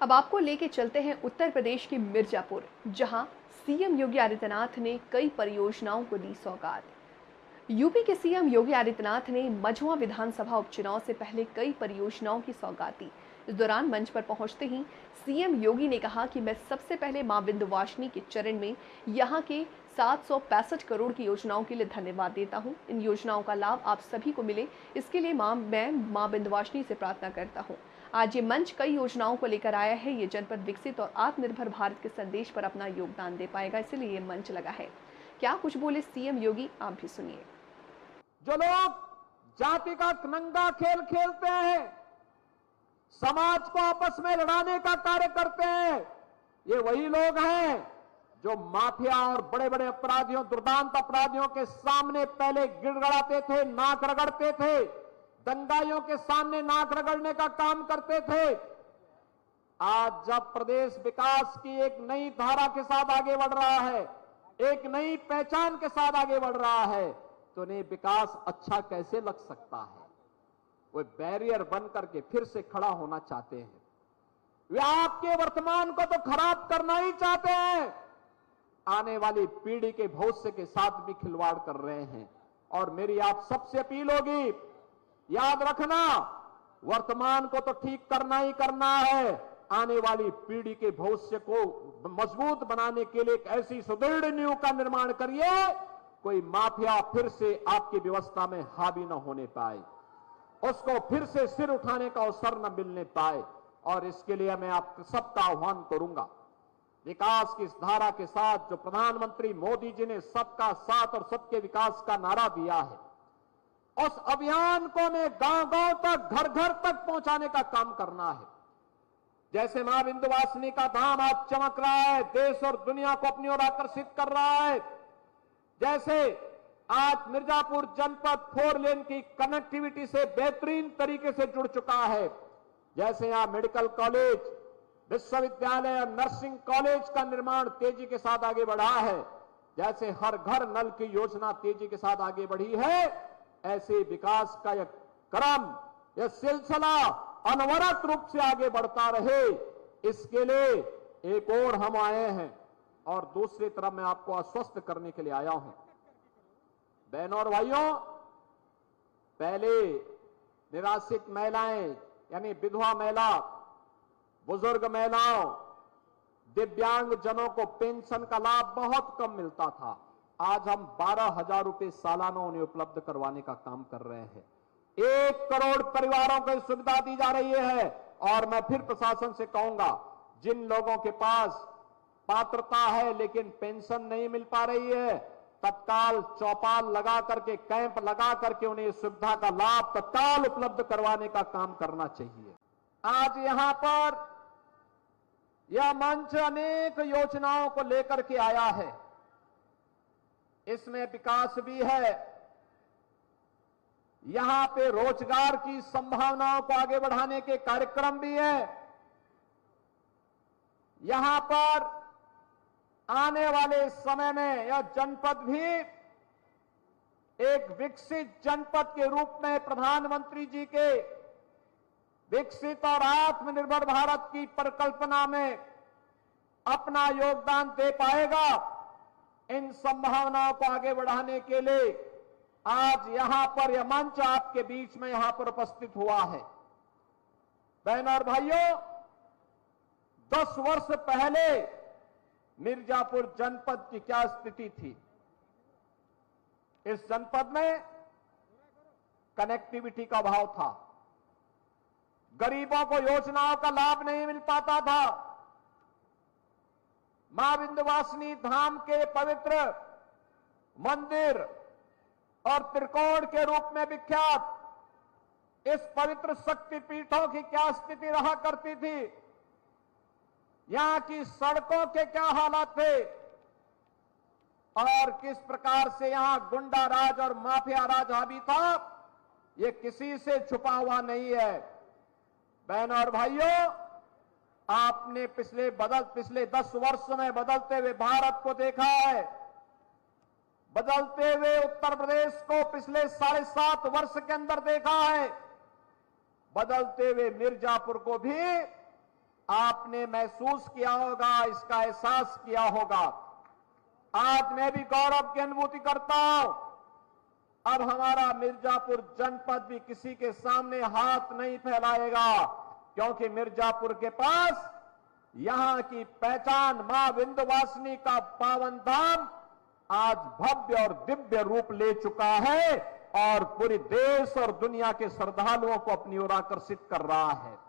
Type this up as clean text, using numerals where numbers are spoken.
अब आपको लेके चलते हैं उत्तर प्रदेश के मिर्जापुर, जहां सीएम योगी आदित्यनाथ ने कई परियोजनाओं को दी सौगात। यूपी के सीएम योगी आदित्यनाथ ने मझुआ विधानसभा उपचुनाव से पहले कई परियोजनाओं की सौगात दी। इस दौरान मंच पर पहुंचते ही सीएम योगी ने कहा कि मैं सबसे पहले मां विंध्यवासिनी के चरण में यहां के 765 करोड़ की योजनाओं के लिए धन्यवाद देता हूं। इन योजनाओं का लाभ आप सभी को मिले, इसके लिए मैं मां विंध्यवासिनी से प्रार्थना करता हूं। आज ये मंच कई योजनाओं को लेकर आया है। ये जनपद विकसित और आत्मनिर्भर भारत के संदेश पर अपना योगदान दे पाएगा, इसलिए ये मंच लगा है। क्या कुछ बोले सीएम योगी, आप भी सुनिए। जो लोग जाति का नंगा खेल खेलते हैं, समाज को आपस में लड़ाने का कार्य करते हैं, ये वही लोग हैं जो माफिया और बड़े बड़े अपराधियों, दुर्दांत अपराधियों के सामने पहले गिड़गड़ाते थे, नाक रगड़ते थे, दंगाइयों के सामने नाक रगड़ने का काम करते थे। आज जब प्रदेश विकास की एक नई धारा के साथ आगे बढ़ रहा है, एक नई पहचान के साथ आगे बढ़ रहा है, तो उन्हें विकास अच्छा कैसे लग सकता है? वो बैरियर बन करके फिर से खड़ा होना चाहते हैं। वे आपके वर्तमान को तो खराब करना ही चाहते हैं, आने वाली पीढ़ी के भविष्य के साथ भी खिलवाड़ कर रहे हैं। और मेरी आप सबसे अपील होगी, याद रखना, वर्तमान को तो ठीक करना ही करना है, आने वाली पीढ़ी के भविष्य को मजबूत बनाने के लिए एक ऐसी सुदृढ़ नींव का निर्माण करिए, कोई माफिया फिर से आपकी व्यवस्था में हावी न होने पाए, उसको फिर से सिर उठाने का अवसर न मिलने पाए। और इसके लिए मैं आप सबका आह्वान करूंगा, विकास की इस धारा के साथ जो प्रधानमंत्री मोदी जी ने सबका साथ और सबके विकास का नारा दिया है, उस अभियान को हमें गांव-गांव तक, घर-घर तक पहुंचाने का काम करना है। जैसे मां विंध्यवासिनी का धाम आज चमक रहा है, देश और दुनिया को अपनी ओर आकर्षित कर रहा है, जैसे आज मिर्जापुर जनपद 4 लेन की कनेक्टिविटी से बेहतरीन तरीके से जुड़ चुका है, जैसे यहां मेडिकल कॉलेज, विश्वविद्यालय और नर्सिंग कॉलेज का निर्माण तेजी के साथ आगे बढ़ा है, जैसे हर घर नल की योजना तेजी के साथ आगे बढ़ी है, ऐसे विकास का यह क्रम, यह सिलसिला अनवरत रूप से आगे बढ़ता रहे, इसके लिए एक और हम आए हैं और दूसरी तरफ मैं आपको आश्वस्त करने के लिए आया हूं। बहनों और भाइयों, पहले निराश्रित महिलाएं यानी विधवा महिला, बुजुर्ग महिलाओं, दिव्यांग जनों को पेंशन का लाभ बहुत कम मिलता था। आज हम 12,000 रुपए सालाना उन्हें उपलब्ध करवाने का काम कर रहे हैं। 1 करोड़ परिवारों को सुविधा दी जा रही है। और मैं फिर प्रशासन से कहूंगा, जिन लोगों के पास पात्रता है लेकिन पेंशन नहीं मिल पा रही है, तत्काल चौपाल लगा करके, कैंप लगा करके उन्हें सुविधा का लाभ तत्काल उपलब्ध करवाने का काम करना चाहिए। आज यहां पर यह मंच अनेक योजनाओं को लेकर के आया है, इसमें विकास भी है, यहां पे रोजगार की संभावनाओं को आगे बढ़ाने के कार्यक्रम भी है, यहां पर आने वाले समय में यह जनपद भी एक विकसित जनपद के रूप में प्रधानमंत्री जी के विकसित और आत्मनिर्भर भारत की परिकल्पना में अपना योगदान दे पाएगा। इन संभावनाओं को आगे बढ़ाने के लिए आज यहां पर यह मंच आपके बीच में यहां पर उपस्थित हुआ है। बहनों और भाइयों, 10 वर्ष पहले मिर्जापुर जनपद की क्या स्थिति थी? इस जनपद में कनेक्टिविटी का अभाव था, गरीबों को योजनाओं का लाभ नहीं मिल पाता था। मां विंध्यवासिनी धाम के पवित्र मंदिर और त्रिकोण के रूप में विख्यात इस पवित्र शक्तिपीठों की क्या स्थिति रहा करती थी, यहां की सड़कों के क्या हालात थे और किस प्रकार से यहां गुंडा राज और माफिया राज हावी था, यह किसी से छुपा हुआ नहीं है। बहनों और भाइयों, आपने पिछले 10 वर्ष में बदलते हुए भारत को देखा है, बदलते हुए उत्तर प्रदेश को पिछले 7.5 वर्ष के अंदर देखा है, बदलते हुए मिर्जापुर को भी आपने महसूस किया होगा, इसका एहसास किया होगा। आज मैं भी गौरव की अनुभूति करता हूं। अब हमारा मिर्जापुर जनपद भी किसी के सामने हाथ नहीं फैलाएगा, क्योंकि मिर्जापुर के पास यहां की पहचान मां विंध्यवासिनी का पावन धाम आज भव्य और दिव्य रूप ले चुका है और पूरे देश और दुनिया के श्रद्धालुओं को अपनी ओर आकर्षित कर रहा है।